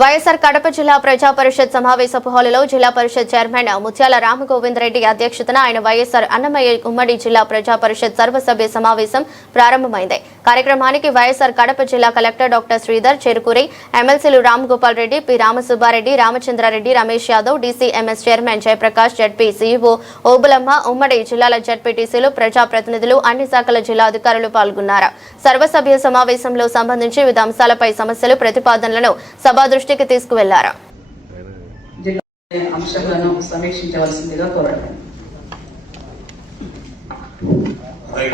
వైఎస్ఆర్ కడప జిల్లా ప్రజా పరిషత్ సమావేశపు హాలులో జిల్లా పరిషత్ చైర్మన్ ముత్యాల రామగోవింద్ రెడ్డి అధ్యక్షతన ఆయన వైఎస్ఆర్ అన్నమయ్య ఉమ్మడి జిల్లా ప్రజా పరిషత్ సర్వసభ్య సమావేశం ప్రారంభమైంది. కార్యక్రమానికి వైఎస్ఆర్ కడప జిల్లా కలెక్టర్ డాక్టర్ శ్రీధర్ చెరుకూరి, ఎమ్మెల్సీలు Ramagopal Reddy, P Ramasubbareddy, Ramachandrareddy, Ramesh Yadav, DCMS chairman Jayaprakash, ZP CEO Obulamma, ఉమ్మడి జిల్లాల జడ్పీటీసీలు, ప్రజాప్రతినిధులు, అన్ని శాఖల జిల్లా అధికారులు పాల్గొన్నారు. సర్వసభ్య సమావేశంలో సంబంధించి వివిధ అంశాలపై సమస్యలు, ప్రతిపాదనలను సభ దృష్టికి తీసుకువెళ్లారు. అంశాలను సమీక్షించవలసిందిగా కోరడం.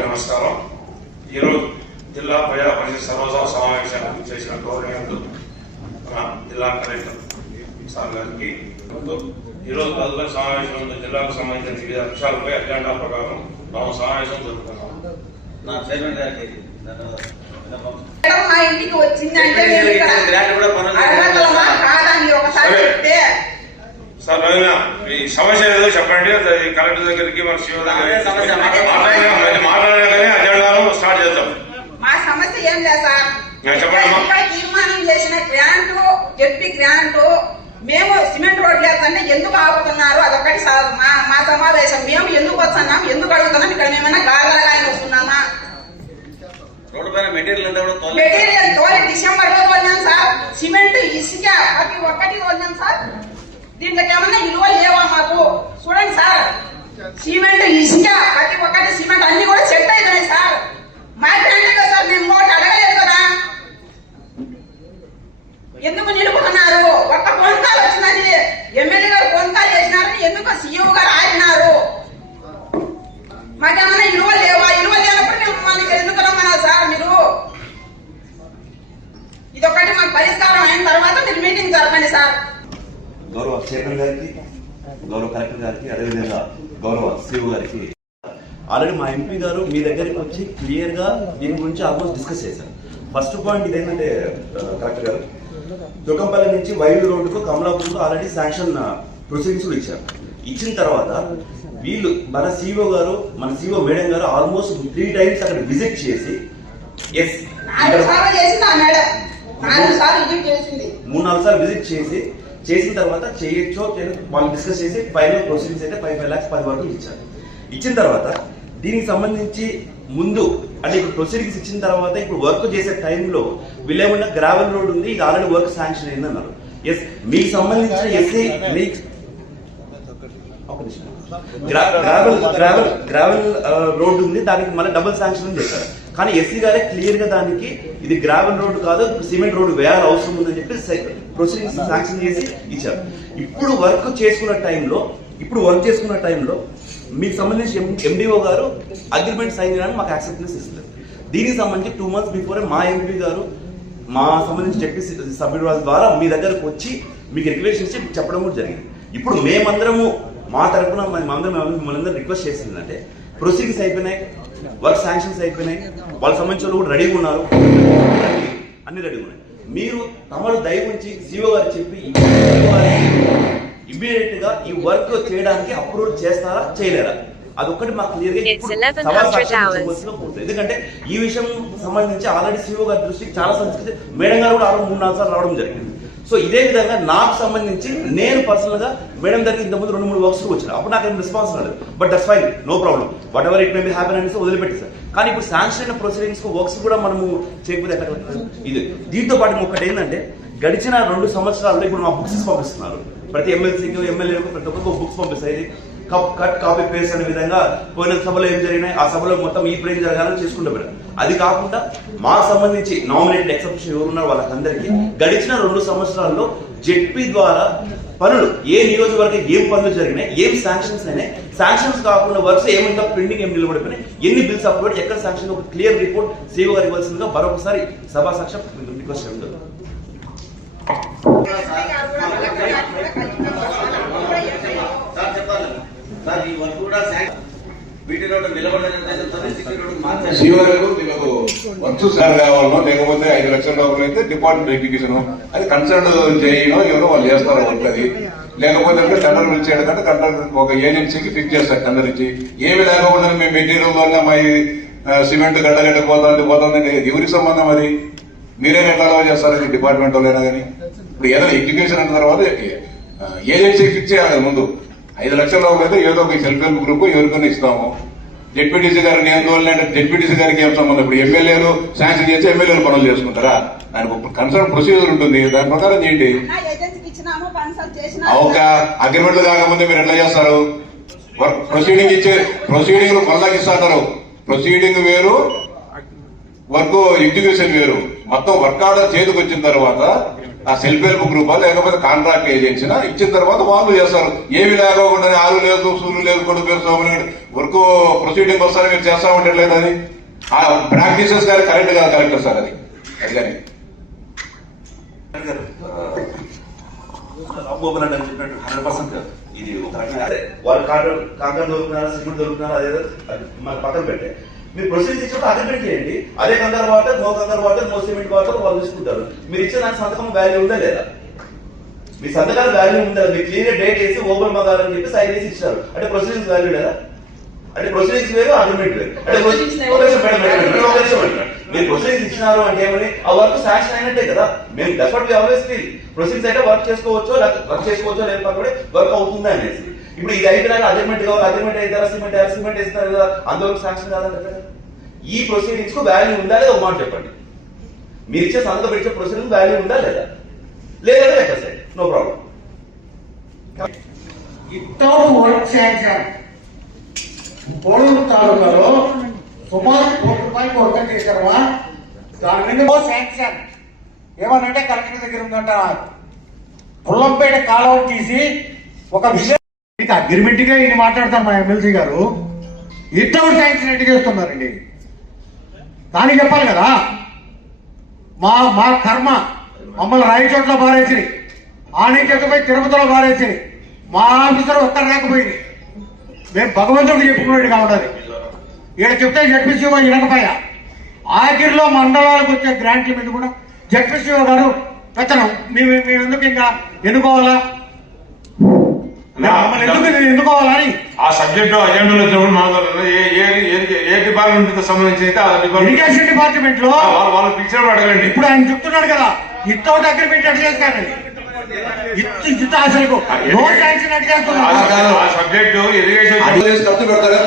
నమస్కారం. ఈరోజు జిల్లా ప్రజా పరిషత్ సర్వసభ సమావేశానికి చేసిన గౌరవనీయులు జిల్లా కలెక్టర్ సార్ గారికి ఈరోజు తదుపరి సమావేశంలో జిల్లాకు సంబంధించిన వివిధ అంశాలపై అజెండా ప్రకారం మనం సమావేశం జరుపుతున్నాం. మా ఇంటికి వచ్చిందంటే సార్ ఈ సమస్య ఏదో చెప్పండి. కలెక్టర్ దగ్గరికి మన సీఓ దగ్గరికి మాట్లాడగానే అజెండాను స్టార్ట్ చేద్దాం. మా సమస్య ఏం లేదు సార్. తీర్మానం చేసిన గ్రాంట్, జడ్పీ గ్రాంట్ మేము సిమెంట్ రోడ్లు వేస్తుంటే ఎందుకు ఆపుతున్నారు? అదొకటి సార్. మా సమావేశం మేము ఎందుకు వస్తున్నాం, ఎందుకు అడుగుతున్నాం? ఇక్కడ మేమైనా గాలిగా ఆయన వస్తున్నామా? మెటీరియల్ తోలి డిసెంబర్ లో తోలినాం సార్. సిమెంట్, ఇసుక ప్రతి ఒక్కటి తోలినాం సార్. దీంట్లోకి ఏమన్నా విలువ లేవా మాకు? చూడండి సార్, సిమెంట్, ఇసుక ప్రతి ఒక్కటి సిమెంట్ అన్ని కూడా సెట్ అవుతున్నాయి సార్. మాట్లాడే కదా సార్, మేము నోట్ అడగలేదు కదా. ఎందుకు నిలుపుతున్నారు? ఒక్క ఫోన్ కాల్ వచ్చిందని ఎమ్మెల్యే గారు ఫోన్ కాల్ చేసినారని ఎందుకు సీఎం గారు ఆగినారు? మాకేమన్నా విలువ లేవా? విలువ లేనప్పుడు మేము మనకి ఎందుకు రమ్మన్నారు సార్? మీరు ఇదొకటి మాకు పరిష్కారం అయిన తర్వాత మీరు మీటింగ్ జరపండి సార్. గౌరవ చైర్మన్ గారికి, గౌరవ కలెక్టర్ గారికి, అదేవిధంగా గౌరవ సీఓ గారికి ఆల్రెడీ మా ఎంపీ గారు మీ దగ్గరికి వచ్చి క్లియర్ గా దీని గురించి ఆల్మోస్ట్ డిస్కస్ చేశారు. ఫస్ట్ పాయింట్ ఇదేంటంటే కలెక్టర్ గారు, దుర్గంపల్లి నుంచి వైద్య రోడ్డుకు కమలాపూర్కు ఆల్రెడీ శాంక్షన్ ప్రొసీడింగ్స్ కూడా ఇచ్చారు. ఇచ్చిన తర్వాత వీళ్ళు మన సీఓ గారు, మన సీఓ మేడం గారు ఆల్మోస్ట్ 3 times అక్కడ విజిట్ చేసి 3-4 సార్లు విజిట్ చేసిన తర్వాత చేయొచ్చో వాళ్ళు డిస్కస్ చేసి ఫైనల్ ప్రొసీడింగ్స్ అయితే 5 lakhs 10 వరకు ఇచ్చారు. ఇచ్చిన తర్వాత దీనికి సంబంధించి ముందు అంటే ఇప్పుడు ప్రొసీడింగ్స్ ఇచ్చిన తర్వాత ఇప్పుడు వర్క్ చేసే టైంలో వీళ్ళేమన్నా గ్రావెల్ రోడ్ ఉంది, ఇది ఆల్రెడీ వర్క్ శాంక్షన్ అయింది అన్నారు. మీకు సంబంధించిన గ్రావెల్ రోడ్ ఉంది, దానికి మళ్ళీ డబుల్ శాంక్షన్ చేశారు. కానీ ఎస్సీ గారే క్లియర్ గా దానికి ఇది గ్రావెల్ రోడ్ కాదు, సిమెంట్ రోడ్ వేయాలి అవసరం ఉందని చెప్పి ప్రొసీడింగ్స్ శాంక్షన్ చేసి ఇచ్చారు. ఇప్పుడు వర్క్ చేసుకున్న టైంలో మీకు సంబంధించి ఎండిఓ గారు అగ్రిమెంట్ సైన్ చేయడానికి మాకు యాక్సెప్టెన్స్ ఇస్తారు. దీనికి సంబంధించి 2 months బిఫోర్ మా ఎంపీ గారు మా సంబంధించి జడ్పీ సభ్యుల ద్వారా మీ దగ్గరకు వచ్చి మీకు రిక్వెస్ట్ చేసి చెప్పడం కూడా జరిగింది. ఇప్పుడు మేమందరము మా తరఫున మిమ్మల్ని రిక్వెస్ట్ చేసిందంటే ప్రొసీడింగ్స్ అయిపోయినాయి, వర్క్ శాంక్షన్స్ అయిపోయినాయి, వాళ్ళకి సంబంధించిన కూడా రెడీగా ఉన్నారు, అన్ని రెడీగా ఉన్నాయి. మీరు తమరు దయ ఉంచి సీఓ గారు చెప్పి ఇమ్మీడియట్ గా ఈ వర్క్ చేయడానికి అప్రూవల్ చేస్తారా చేయలేరా అదొక్కటి మాకు క్లియర్ గా ఎందుకంటే ఈ విషయం సంబంధించి ఆల్రెడీ సీఓ గారి దృష్టికి చాలా సంస్కృతి మేడం గారు కూడా 3-4 సార్లు రావడం జరిగింది. సో ఇదే విధంగా నాకు సంబంధించి నేను పర్సనల్ గా మేడం దగ్గర ఇంతకుముందు 2-3 వర్క్స్ వచ్చాను. అప్పుడు నాకు ఏం రెస్పాన్స్ రాలేదు. But that's fine, no problem, whatever it may be happen అనేసి వదిలిపెట్టి సార్. కానీ ఇప్పుడు శాంక్షన్ అయిన ప్రొసీడింగ్స్ వర్క్స్ కూడా మనము చేయకపోతే ఎక్కడ ఇది. దీంతో పాటు ఒకటి ఏంటంటే గడిచిన 2 సంవత్సరాల్లో ఇప్పుడు మా బుక్స్ పంపిస్తున్నారు. ప్రతి ఎమ్మెల్సీకి, ఎమ్మెల్యేలకు ప్రతి ఒక్కరికి బుక్స్ పంపిస్తాయి. ఇది కట్ కాపీ పేస్ట్ అనే విధంగా పోయిన సభలో ఏం జరిగినాయి ఆ సభలో మొత్తం ఈ ప్రేమ్ జరగాలని చేసుకుంటూ పెట్టారు. అది కాకుండా మాకు సంబంధించి నామినేటెడ్ ఎక్సెప్షన్ ఎవరున్నారు వాళ్ళకందరికీ గడిచిన 2 సంవత్సరాల్లో జెడ్పీ ద్వారా పనులు ఏ నియోజకవర్గం ఏం పనులు జరిగినాయి, ఏం శాంక్షన్స్ అయినాయి, శాంక్షన్స్ కాకుండా వర్క్స్ ఏమింకా పెండింగ్ ఏం నిలబడిపోయినాయి, ఎన్ని బిల్స్ అప్లోడ్, ఎక్కడ శాంక్షన్, ఒక క్లియర్ రిపోర్ట్ సీఓ గారు ఇవ్వాల్సిందిగా మరొకసారి సభా సాక్ష్యం రిక్వెస్ట్ చేయడం. కావాలనో లేకపోతే 5 లక్షల రూపాయలు అయితే డిపాజిట్ వెరిఫికేషన్ అది కన్సర్న్ చేయడం ఎవరో వాళ్ళు చేస్తారో ఉంటుంది. లేకపోతే టెండర్ పిలిచేయడం కంటే టెండర్ ఒక ఏజెన్సీకి ఫిక్స్ చేస్తారు. టెండర్ ఇచ్చి ఏమి లేకపోతే మేము మెటీరియల్ వల్ల మా సిమెంట్ గడ్డగడ్డ పోతుందండి ఎవరికి సంబంధం? అది మీరేం ఎట్లా చేస్తారు డిపార్ట్మెంట్ వాళ్ళైనా కానీ. ఇప్పుడు ఏదైనా ఎడ్యుకేషన్ అన్న తర్వాత ఏజెన్సీ ఫిక్స్ చేయాలి ముందు 5 లక్షల లోపు అయితే ఏదో ఒక సెల్ఫ్ హెల్ప్ గ్రూప్ ఎవరికైనా ఇస్తాము. జెడ్పీటీసీ గారిని ఎందువల్ల అంటే జెడ్పీటీసీ గారికి ఏం సంబంధం? ఇప్పుడు ఎమ్మెల్యేలు శాంక్షన్ చేస్తే ఎమ్మెల్యేలు పనులు చేసుకుంటారా? దానికి ఒక కన్సర్న్ ప్రొసీజర్ ఉంటుంది, దాని ప్రకారం చేయండి. ఒక అగ్రిమెంట్లు కాకముందే మీరు ఎట్లా చేస్తారు? ప్రొసీడింగ్ ప్రొసీడింగ్ కొనసాగిస్తారు. ప్రొసీడింగ్ వేరు, వర్క్ ఎగ్జిక్యూషన్ వేరు. మొత్తం వర్క్ ఆర్డర్ చేతికి వచ్చిన తర్వాత ఆ సెల్ఫ్ హెల్ప్ గ్రూపా లేకపోతే కాంట్రాక్ట్ ఏజెన్సీనా ఇచ్చిన తర్వాత వాళ్ళు చేస్తారు. ఏమి లేకోకుండా ఆరు లేదు, సూర్యులు లేదు, కొడుకు పేరు సోమని వర్క్ ప్రొసీడింగ్ వస్తారని మీరు చేస్తా ఉంటే లేదు. అది ఆ ప్రాక్టీసెస్ కానీ కరెక్ట్ కాదు, కరెక్ట్ సార్ అది కానీ రాంబాబు నాయుడు అని చెప్పినట్టు 100% ఇది ఒక రకంగా అదే వాళ్ళు కాంకర్ దొరుకుతున్నారు, సిమెంట్ దొరుకుతున్నారు, అదేదో మన పక్కన పెట్టే మీరు ప్రొసీడింగ్ ఇచ్చినప్పుడు అగ్రిమెంట్ చేయండి. అదే కంగారు వాటర్, నో కంగారు వాటర్, నో సిమెంట్ వాటర్ వాళ్ళు తీసుకుంటారు. మీరు ఇచ్చిన దాని సంతకం వాల్యూ ఉందా లేదా? మీ సంతకాలు వాల్యూ ఉందా? మీరు క్లియర్ డేట్ వేసి ఓపెన్ మగాలని చెప్పి సైన్ వేసి ఇచ్చారు అంటే ప్రొసీడింగ్స్ వాల్యూ లేదా? అంటే ప్రొసీడింగ్స్ వేరు, అగ్రిమెంట్ వేరు. అంటే మీరు ప్రొసీడింగ్స్ ఇచ్చినారు అంటే ఏమని ఆ వర్క్ శాంక్షన్ అయినట్టే కదా. మేము డెఫర్ట్ ఆల్వేస్ ఫీల్ ప్రొసీడింగ్స్ అయితే వర్క్ చేసుకోవచ్చో లేదు పక్కడే వర్క్ అవుతుందా అనేసి. ఇప్పుడు ఇది అయిపోయినాక అగ్రిమెంట్ కావాలి, అగ్రిమెంట్ అయితారా, సిమెంట్ వేస్తారు కదా, అంతవరకు శాంక్షన్ కాదంటే కదా. ఈ ప్రొసీడింగ్స్ కు వాల్యూ ఉందా లేదా ఒక మాట చెప్పండి. మీరు ఇచ్చే సంతకం పెట్టే ప్రొసీడింగ్ వాల్యూ ఉందా లేదా? లేదంటే లెక్క సైడ్ నో ప్రాబ్లం. ఇట్టౌట్ వర్క్ శాంక్షన్ కోడూరు తాలూకాలో సుమారు ₹1 కోటి వర్క్ చేశారమ్మా. దాని మీద శాంక్షన్ ఏమనంటే కలెక్టర్ దగ్గర ఉందంట. పుల్లంపేట కాలువ తీసి ఒక విషయం అగ్రిమెంట్ గా ఇది మాట్లాడతారు మా ఎమ్మెల్సీ గారు. వితౌట్ శాంక్షన్ ఎట్టి చేస్తున్నారండి. దానికి చెప్పాలి కదా. మా కర్మ మమ్మల్ని రాయచోట్ల బారేసి ఆనేచేతపై తిరుపతిలో బారేసి మా ఆఫీసర్ ఒక్కరు రాకపోయింది. మేము భగవంతుడు చెప్పుకున్నాడు కాబట్టి ఈడ చెప్తే జడ్పీసీఓ ఇనకపోయా. ఆఖరిలో మండలాలకు వచ్చే గ్రాంట్ల మీద కూడా జడ్పీసీఓ గారు పెత్తనం. మేము ఎందుకు ఇంకా ఎన్నుకోవాలా, మమ్మల్ని ఎందుకు ఎన్నుకోవాలని ఆ సబ్జెక్టు అజెండాలో వచ్చినప్పుడు ఏ డిపార్ట్మెంట్ కి సంబంధించి అయితే ఇరిగేషన్ డిపార్ట్మెంట్ లో వాళ్ళు పిలిచినప్పుడు అడగండి. ఇప్పుడు ఆయన చెప్తున్నాడు కదా వితౌట్ అగ్రిమెంట్ అటు చేస్తారని. అసలు నో శాంక్షన్ అటు చేస్తున్నారు. ఆ సబ్జెక్టు ఇరిగేషన్ ఖర్చు పెడతారు.